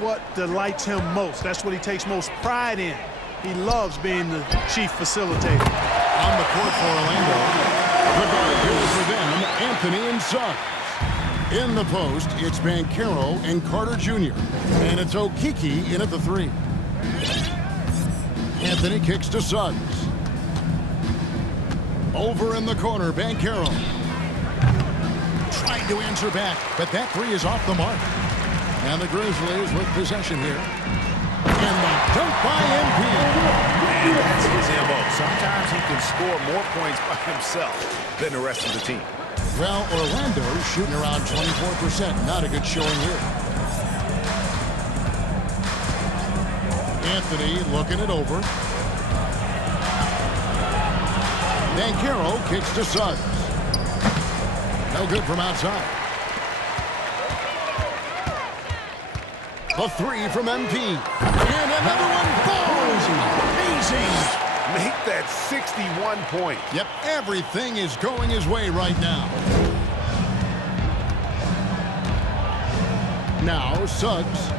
what delights him most. That's what he takes most pride in. He loves being the chief facilitator. On the court for Orlando, the guard goes for them, Anthony and Suggs. In the post, it's Banchero and Carter Jr. And it's Okeke in at the 3. Anthony kicks to Suggs. Over in the corner, Banchero. Trying to answer back, but that 3 is off the mark. And the Grizzlies with possession here. And the dunk by MP. And that's his MO. Sometimes he can score more points by himself than the rest of the team. Well, Orlando's shooting around 24%. Not a good showing here. Anthony looking it over. Banchero kicks to Suggs. No good from outside. A 3 from MP. And another one falls. Amazing. Make that 61 points. Yep, everything is going his way right now. Now, Suggs.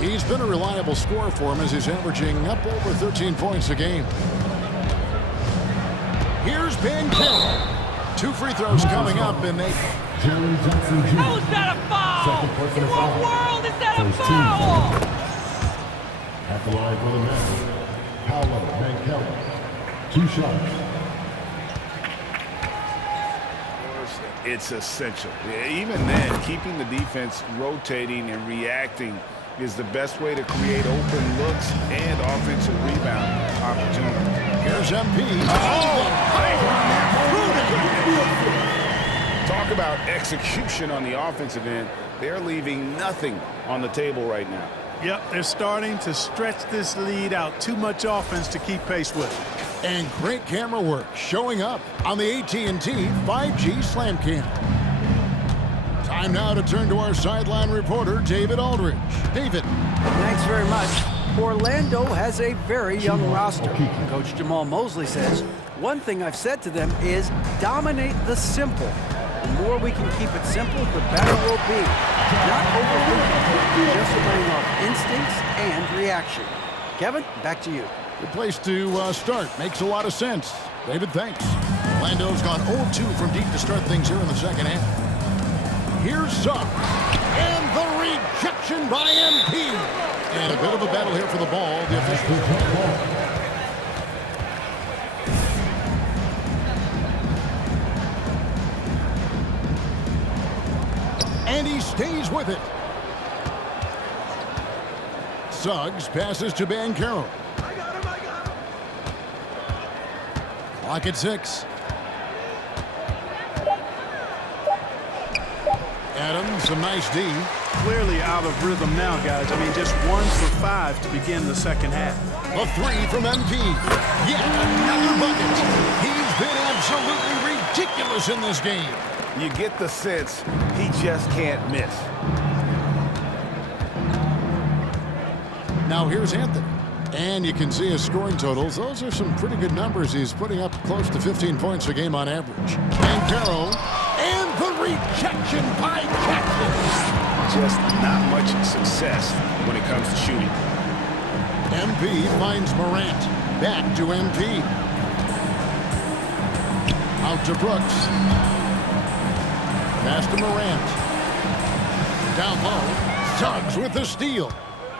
He's been a reliable scorer for him as he's averaging up over 13 points a game. Here's Banchero. 2 free throws coming up, and they... How is that a foul? In what world is that a foul? At the line for the match, Paolo Banchero. 2 shots. It's essential. Even then, keeping the defense rotating and reacting is the best way to create open looks and offensive rebound opportunities. Here's MP. Talk about execution on the offensive end. They're leaving nothing on the table right now. Yep, they're starting to stretch this lead out. Too much offense to keep pace with. And great camera work showing up on the AT&T 5G Slam Cam. Time now to turn to our sideline reporter, David Aldridge. David. Thanks very much. Orlando has a very young roster. Coach Jamal Mosley says, one thing I've said to them is dominate the simple. The more we can keep it simple, the better we'll be. Not overthinking, just playing off instincts and reaction. Kevin, back to you. Good place to start. Makes a lot of sense. David, thanks. Orlando's gone 0-2 from deep to start things here in the second half. Here's Suggs. And the rejection by MP. And a bit of a battle here for the ball. The officials. And he stays with it. Suggs passes to Banchero. Clock at 6. Adams, some nice D. Clearly out of rhythm now, guys. I mean, just 1 for 5 to begin the second half. A 3 from MP. Yet another bucket. He's been absolutely ridiculous in this game. You get the sense he just can't miss. Now here's Anthony. And you can see his scoring totals. Those are some pretty good numbers. He's putting up close to 15 points a game on average. Banchero. And the rejection by Jackson. Just not much success when it comes to shooting. MP finds Morant. Back to MP. Out to Brooks. Pass to Morant. Down low. Suggs with the steal.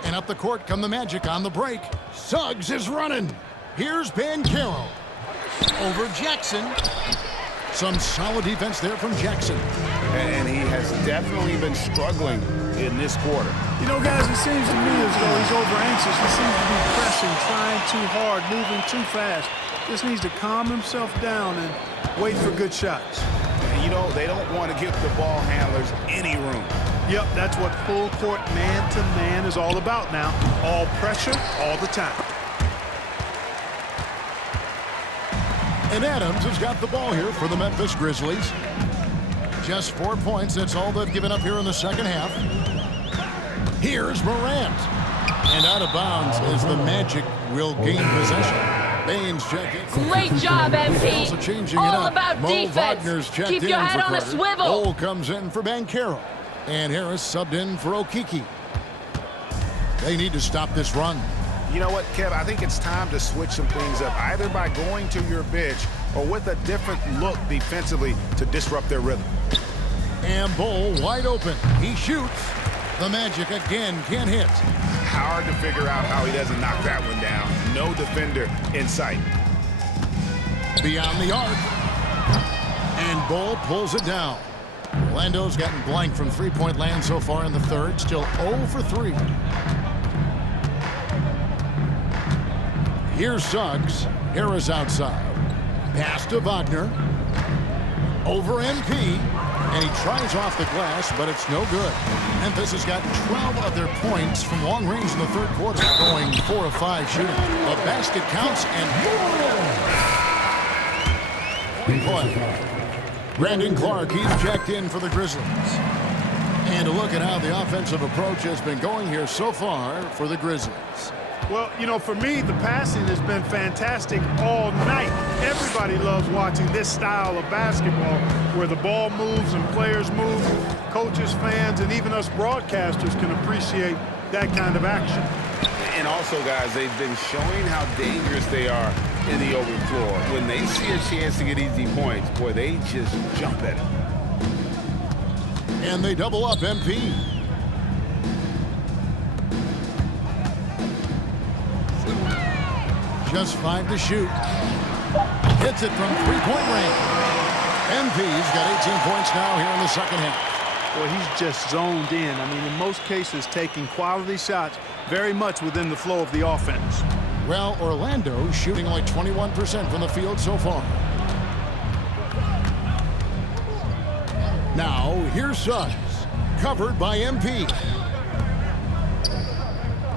And up the court come the Magic on the break. Suggs is running. Here's Banchero. Over Jackson. Some solid defense there from Jackson. And he has definitely been struggling in this quarter. You know, guys, it seems to me as though he's over anxious. He seems to be pressing, trying too hard, moving too fast. Just needs to calm himself down and wait for good shots. You know, they don't want to give the ball handlers any room. Yep, that's what full court man-to-man is all about now. All pressure, all the time. And Adams has got the ball here for the Memphis Grizzlies. Just 4 points, that's all they've given up here in the second half. Here's Morant. And out of bounds as the Magic will gain possession. Baines checked in. Great job, MP. Also changing All it up. about Mo defense. Wagner's checked Keep in your head for on a Carter. swivel. Cole comes in for Banchero. And Harris subbed in for Okeke. They need to stop this run. You know what, Kev? I think it's time to switch some things up, either by going to your bench or with a different look defensively to disrupt their rhythm. And Bull wide open. He shoots. The Magic again can't hit. Hard to figure out how he doesn't knock that one down. No defender in sight. Beyond the arc. And Bull pulls it down. Orlando's gotten blank from three-point land so far in the third. Still 0 for 3. Here's Suggs. Harris outside. Pass to Wagner. Over MP. And he tries off the glass, but it's no good. Memphis has got 12 of their points from long range in the third quarter, going 4 of 5 shooting. The basket counts and boy. Brandon Clark, he's checked in for the Grizzlies. And a look at how the offensive approach has been going here so far for the Grizzlies. Well, you know, for me, the passing has been fantastic all night. Everybody loves watching this style of basketball where the ball moves and players move. Coaches, fans, and even us broadcasters can appreciate that kind of action. And also, guys, they've been showing how dangerous they are in the open floor. When they see a chance to get easy points, boy, they just jump at it. And they double up MP. Just 5 to shoot. Hits it from three-point range. MP's got 18 points now here in the second half. Well, he's just zoned in. I mean, in most cases, taking quality shots very much within the flow of the offense. Well, Orlando shooting only 21% from the field so far. Now, here's Suggs. Covered by MP.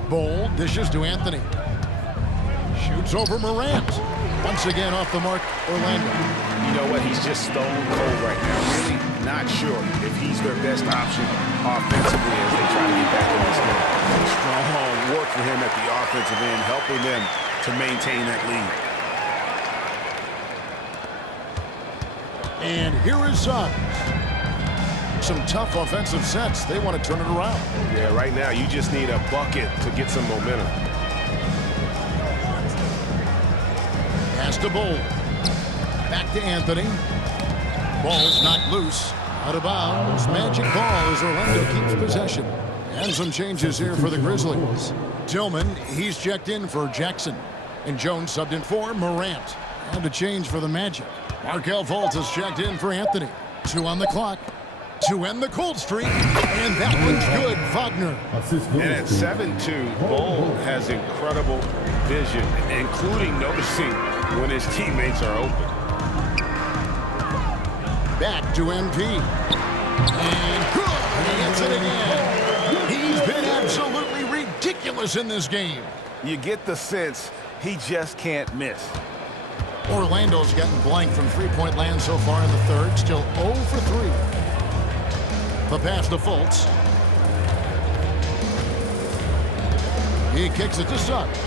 Bull dishes to Anthony. Shoots over Morant. Once again off the mark, Orlando. You know what? He's just stone cold right now. Really not sure if he's their best option offensively as they try to get back in this game. Strong work for him at the offensive end, helping them to maintain that lead. And here is Suggs. Some tough offensive sets. They want to turn it around. Yeah, right now you just need a bucket to get some momentum. Pass to Bull. Back to Anthony. Ball's knocked loose. Out of bounds. Magic ball as Orlando keeps possession. And some changes here for the Grizzlies. Tillman, he's checked in for Jackson. And Jones subbed in for Morant. And a change for the Magic. Markelle Fultz has checked in for Anthony. 2 on the clock. To end the cold streak. And that one's good. Wagner. And at 7-2, Bull has incredible vision, including noticing when his teammates are open. Back to MP. And good. He hits it again. He's been absolutely ridiculous in this game. You get the sense he just can't miss. Orlando's gotten blank from three-point land so far in the third. Still 0 for 3. The pass to Fultz. He kicks it to Suggs.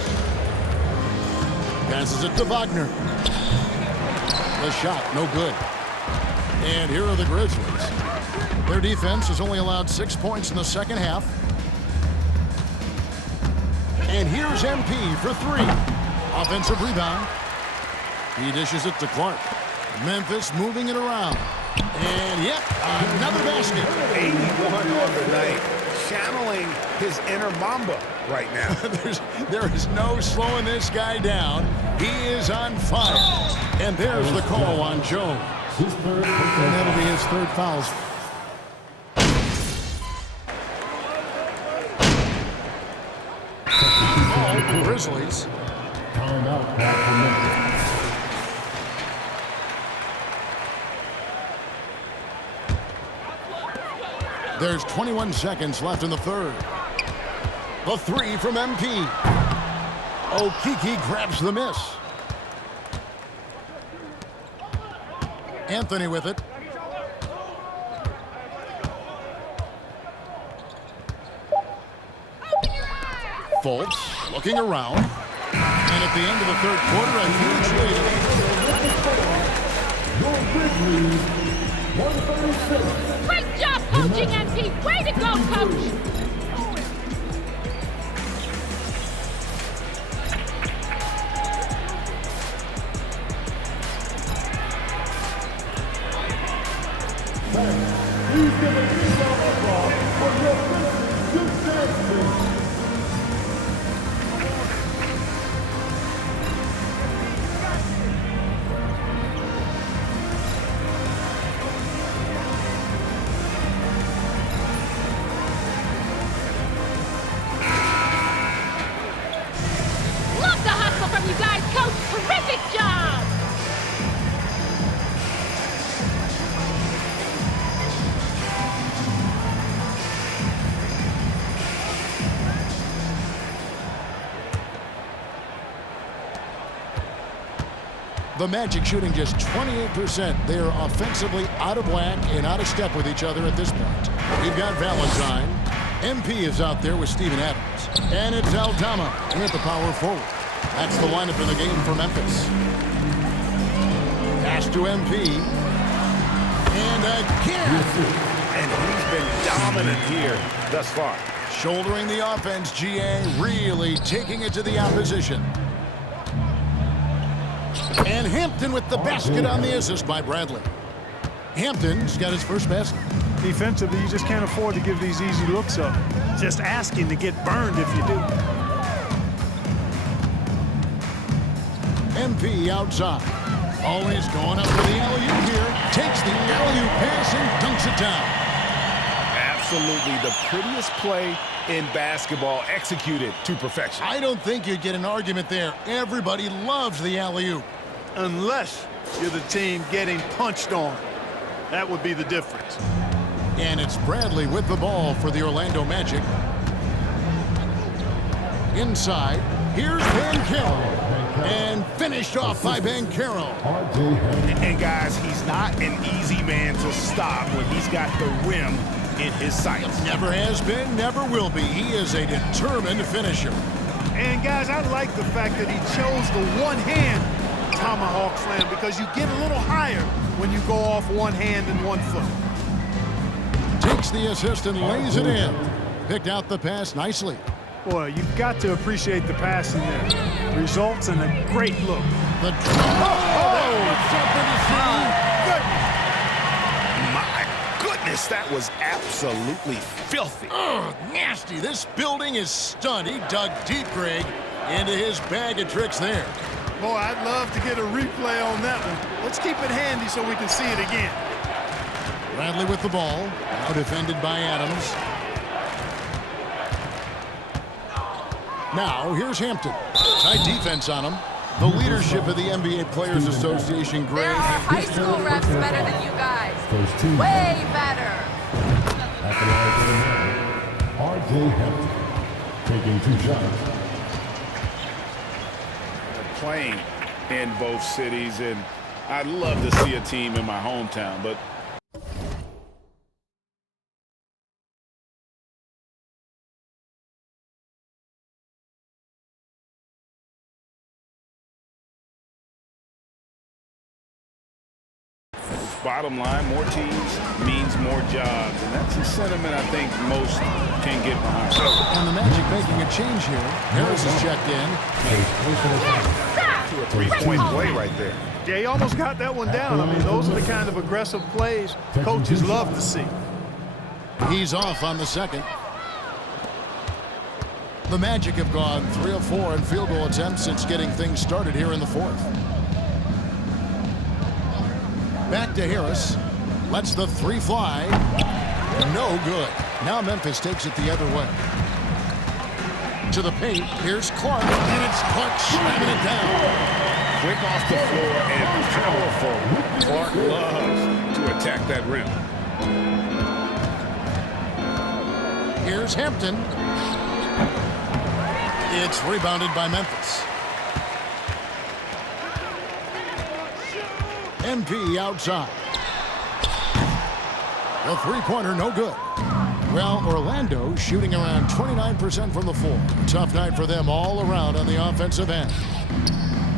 Passes it to Wagner. The shot, no good. And here are the Grizzlies. Their defense has only allowed 6 points in the second half. And here's MP for 3. Offensive rebound. He dishes it to Clark. Memphis moving it around. And yep, another basket. 81 on the night. Channeling his inner Mamba right now. There is no slowing this guy down. He is on fire. And there's the call on Jones. And that'll be his third foul. Grizzlies. Timeout back for Memphis. There's 21 seconds left in the third. The 3 from MP. Okeke grabs the miss. Anthony with it. Fultz looking around. And at the end of the third quarter, a huge lead. Your Grizzlies, 136. Great job coaching, MP. Way to go, coach. Love the hustle from you guys, Coach. Terrific job. The Magic shooting just 28%. They are offensively out of whack and out of step with each other at this point. We've got Valentine. MP is out there with Steven Adams. And it's Aldama at the power forward. That's the lineup in the game for Memphis. Pass to MP. And again. And he's been dominant here thus far. Shouldering the offense, GA really taking it to the opposition. And Hampton with the basket on the assist by Bradley. Hampton's got his first basket. Defensively, you just can't afford to give these easy looks up. Just asking to get burned if you do. MP outside. Always going up for the alley-oop here. Takes the alley-oop pass and dunks it down. Absolutely the prettiest play in basketball, executed to perfection. I don't think you'd get an argument there. Everybody loves the alley-oop. Unless you're the team getting punched on. That would be the difference. And it's Bradley with the ball for the Orlando Magic. Inside, here's Banchero. And finished off by Banchero. And guys, he's not an easy man to stop when he's got the rim in his sights. Never has been, never will be. He is a determined finisher. And guys, I like the fact that he chose the one-hand tomahawk slam because you get a little higher when you go off one hand and 1 foot. Takes the assist and lays it in. Picked out the pass nicely. Boy, you've got to appreciate the passing there. Results in a great look. The what's something to see? My goodness, that was absolutely filthy. Ugh, nasty. This building is stunned. He dug deep, Greg, into his bag of tricks there. Boy, I'd love to get a replay on that one. Let's keep it handy so we can see it again. Bradley with the ball. Now defended by Adams. Now, here's Hampton. Tight defense on him. The leadership of the NBA Players Association, Greg. There are high school refs better than you guys. Way better. At the line for the Magic, R.J. Hampton, taking 2 shots. Playing in both cities, and I'd love to see a team in my hometown, but bottom line, more teams means more jobs, and that's a sentiment I think most can get behind. And the Magic making a change here. Harris is checked in. To a three-point play right there. Yeah, he almost got that one down. I mean, those are the kind of aggressive plays coaches love to see. He's off on the second. The Magic have gone 3 of 4 in field goal attempts since getting things started here in the fourth. Back to Harris. Lets the 3 fly. No good. Now Memphis takes it the other way. To the paint. Here's Clark. And it's Clark slamming it down. Quick off the floor and powerful. Clark loves to attack that rim. Here's Hampton. It's rebounded by Memphis. MP outside. The three-pointer no good. Well, Orlando shooting around 29% from the floor. Tough night for them all around on the offensive end.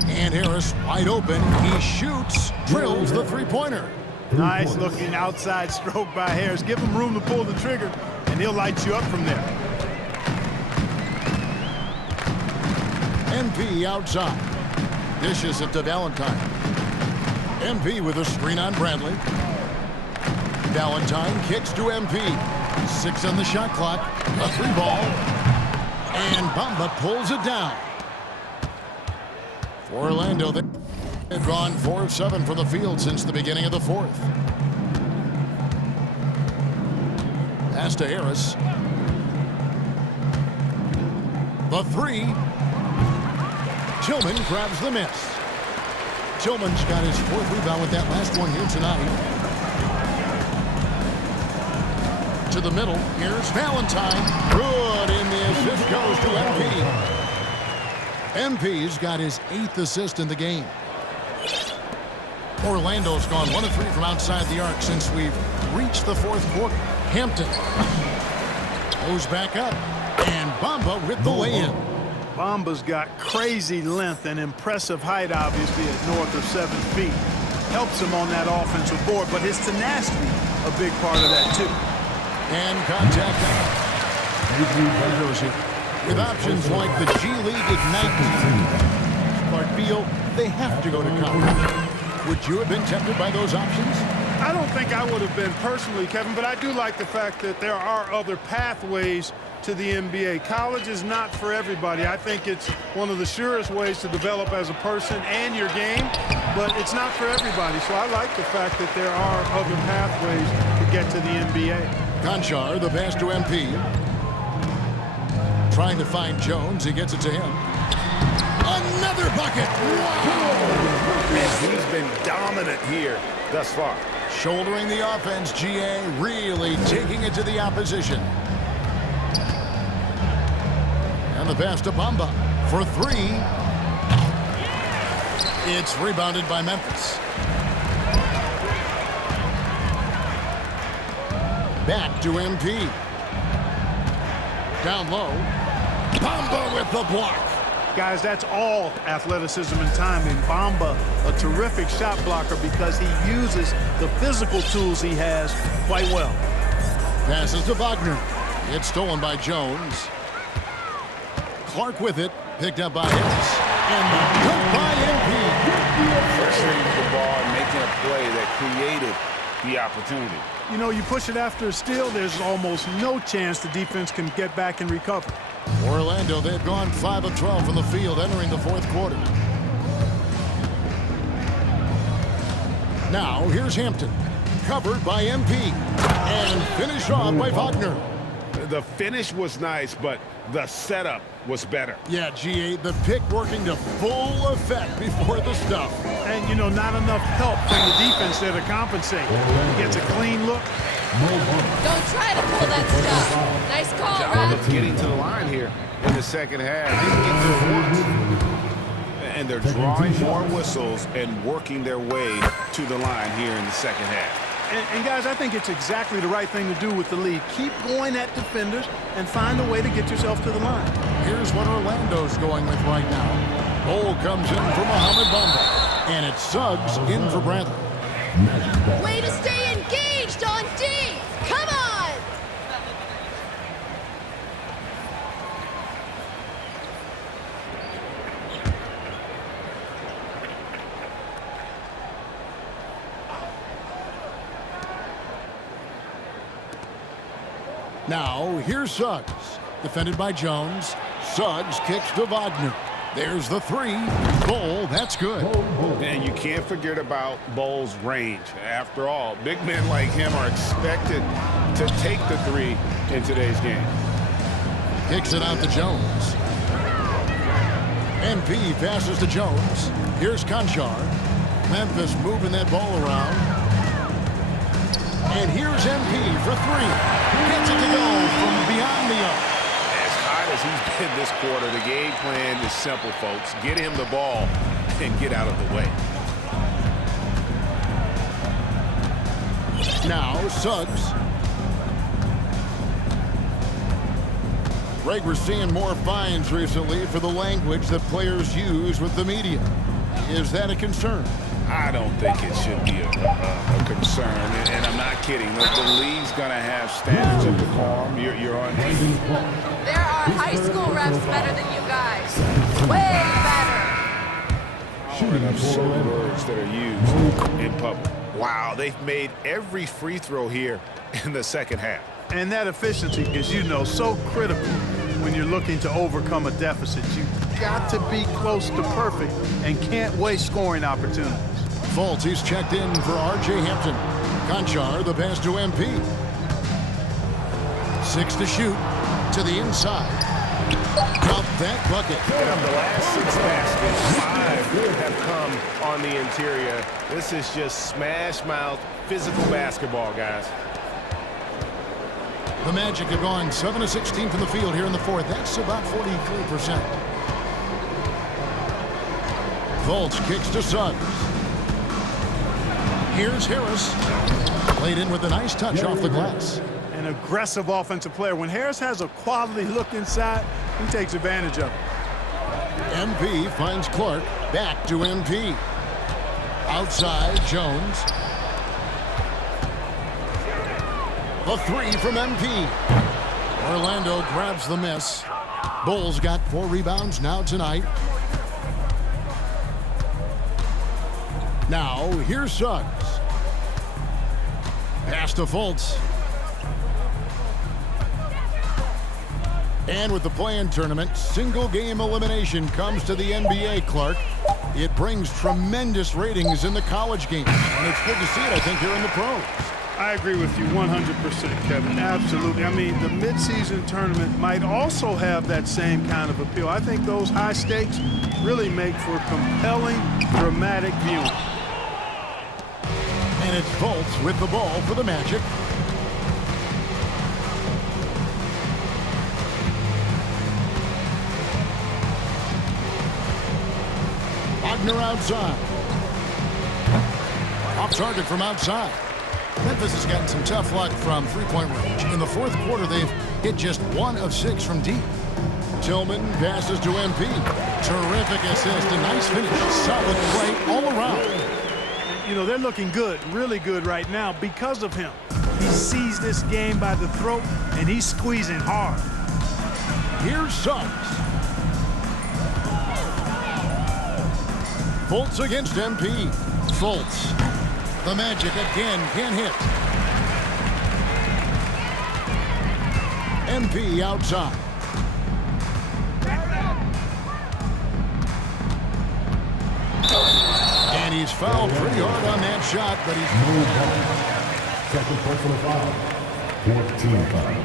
And Harris wide open. He shoots, drills the three-pointer. Nice looking outside stroke by Harris. Give him room to pull the trigger, and he'll light you up from there. MP outside. Dishes it to Valentine. MP with a screen on Bradley. Valentine kicks to MP. 6 on the shot clock. A 3 ball. And Bamba pulls it down. For Orlando, they've gone 4 of 7 from the field since the beginning of the 4th. Pass to Harris. The 3. Tillman grabs the miss. Tillman's got his 4th rebound with that last one here tonight. To the middle. Here's Valentine. Good, and the assist goes to MP. MP's got his 8th assist in the game. Orlando's gone 1 of 3 from outside the arc since we've reached the 4th quarter. Hampton goes back up, and Bamba with the lay-in. Bamba's got crazy length and impressive height, obviously, at north of 7 feet. Helps him on that offensive board, but his tenacity, a big part of that, too. And contact out. With options like the G League Ignite team, Clark feel they have to go to college. Would you have been tempted by those options? I don't think I would have been personally, Kevin, but I do like the fact that there are other pathways to the NBA. College is not for everybody. I think it's one of the surest ways to develop as a person and your game, but it's not for everybody. So I like the fact that there are other pathways to get to the NBA. Conchar, the pass to MP. Trying to find Jones. He gets it to him. Another bucket. Wow. Man, he's been dominant here thus far. Shouldering the offense, GA really taking it to the opposition. And the pass to Bamba for 3. It's rebounded by Memphis. Back to MP. Down low. Bamba with the block. Guys, that's all athleticism and timing. Bamba, a terrific shot blocker because he uses the physical tools he has quite well. Passes to Wagner. It's stolen by Jones. Clark with it. Picked up by Harris. And dunk by MP. Pressuring the ball and making a play that created the opportunity. You know, you push it after a steal, there's almost no chance the defense can get back and recover. Orlando, they've gone 5 of 12 from the field entering the 4th quarter. Now, here's Hampton. Covered by MP. And finished off by Wagner. The finish was nice, but the setup was better. Yeah, GA, the pick working to full effect before the stuff. And, you know, not enough help from the defense there to compensate. He gets a clean look. Don't try to pull that stuff. Nice call, Job of Ref. getting to the line here in the second half. They get to it once. And they're drawing more whistles and working their way to the line here in the second half. And guys, I think it's exactly the right thing to do with the lead. Keep going at defenders and find a way to get yourself to the line. Here's what Orlando's going with right now. Ball comes in for Mohamed Bamba. And it's Suggs in for Bradley. Way to stay engaged on D! Come on! Now, here's Suggs. Defended by Jones. Suggs kicks to Wagner. There's the 3. Bull, that's good. And you can't forget about Bull's range. After all, big men like him are expected to take the 3 in today's game. Kicks it out to Jones. MP passes to Jones. Here's Conchar. Memphis moving that ball around. And here's MP for 3. Gets it to go from beyond the arc. As hot as he's been this quarter, the game plan is simple, folks. Get him the ball and get out of the way. Now, Suggs. Greg, we're seeing more fines recently for the language that players use with the media. Is that a concern? I don't think it should be a concern, and I'm not kidding. The league's going to have standards of decorum. You're on TV. There are high school refs better than you guys. Way better. And absurd words that are used in public. Wow, they've made every free throw here in the second half. And that efficiency is, you know, so critical when you're looking to overcome a deficit. You've got to be close to perfect and can't waste scoring opportunities. Fultz, he's checked in for R.J. Hampton. Konchar, the pass to MP. 6 to shoot. To the inside. Count that bucket. And of the last 6 baskets, 5 have come on the interior. This is just smash-mouth physical basketball, guys. The Magic have gone 7 of 16 from the field here in the fourth. That's about 43%. Fultz kicks to Suggs. Here's Harris. Played in with a nice touch off the glass. An aggressive offensive player. When Harris has a quality look inside, he takes advantage of it. MP finds Clark. Back to MP. Outside, Jones. The 3 from MP. Orlando grabs the miss. Bulls got 4 rebounds now tonight. Now, here's Suggs. Pass to Fultz. And with the play-in tournament, single-game elimination comes to the NBA, Clark. It brings tremendous ratings in the college games. And it's good to see it, I think, here in the pros. I agree with you 100%, Kevin. Absolutely. I mean, the midseason tournament might also have that same kind of appeal. I think those high stakes really make for compelling, dramatic viewing. And it's Fultz with the ball for the Magic. Wagner outside. Off target from outside. Memphis has gotten some tough luck from three-point range. In the fourth quarter, they've hit just 1 of 6 from deep. Tillman passes to MP. Terrific assist, a nice finish. Solid play all around. You know, they're looking good, really good right now because of him. He sees this game by the throat, and he's squeezing hard. Here's Suggs. Fultz against MP. Fultz. The Magic again can't hit. MP outside. And he's fouled pretty hard on that shot, but he's... Second personal foul. 14 foul.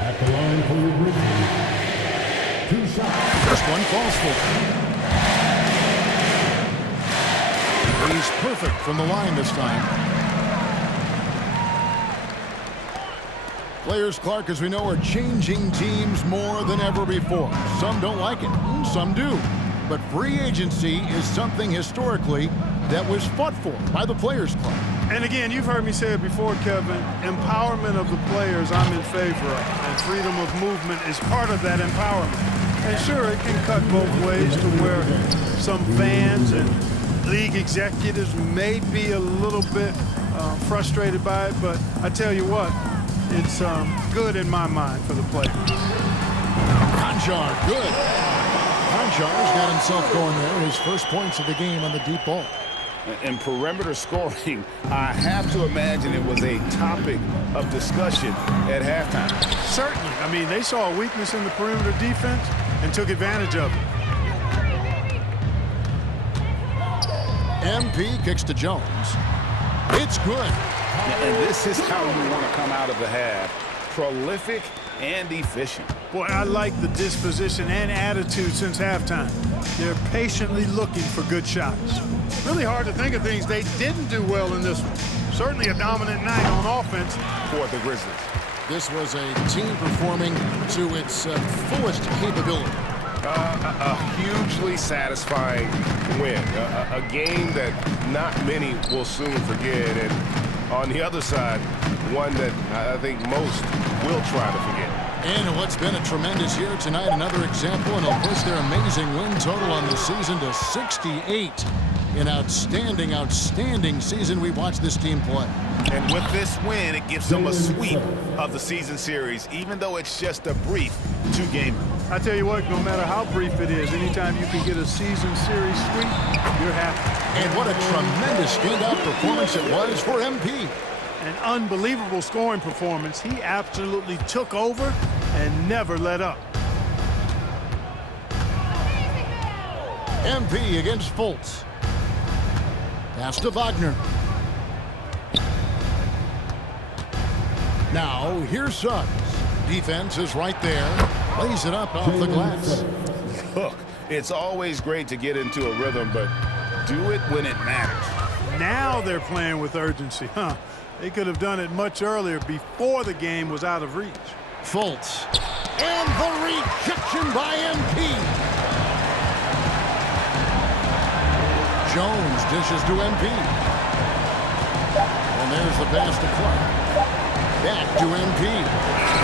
At the line for the Grizzlies. 2 shots. First one falls for. He's perfect from the line this time. Players, Clark, as we know, are changing teams more than ever before. Some don't like it, some do. But free agency is something historically that was fought for by the Players Club. And again, you've heard me say it before, Kevin, empowerment of the players I'm in favor of. And freedom of movement is part of that empowerment. And sure, it can cut both ways to where some fans and league executives may be a little bit frustrated by it, but I tell you what, it's good in my mind for the players. Konchar, good. Konchar's got himself going there. His first points of the game on the deep ball. In perimeter scoring, I have to imagine it was a topic of discussion at halftime. Certainly. I mean, they saw a weakness in the perimeter defense and took advantage of it. MP kicks to Jones. It's good. And this is how you want to come out of the half. Prolific and efficient. Boy, I like the disposition and attitude since halftime. They're patiently looking for good shots. Really hard to think of things they didn't do well in this one. Certainly a dominant night on offense For the Grizzlies. This was a team performing to its fullest capability. A hugely satisfying win. A game that not many will soon forget. And on the other side, one that I think most will try to forget. And what's been a tremendous year tonight, another example, and it'll push their amazing win total on the season to 68. An outstanding, outstanding season we watched this team play. And with this win, it gives them a sweep of the season series, even though it's just a brief two-gamer. I tell you what, no matter how brief it is, anytime you can get a season series sweep, you're happy. And what a tremendous standout performance it was for MP. An unbelievable scoring performance. He absolutely took over and never let up. MP against Fultz. Pass to Wagner. Now, here's Suggs. Defense is right there. Lays it up off the glass. Look, it's always great to get into a rhythm, but do it when it matters. Now they're playing with urgency, huh? They could have done it much earlier before the game was out of reach. Fultz. And the rejection by MP. Jones dishes to MP. And there's the pass to Clark. Back to MP.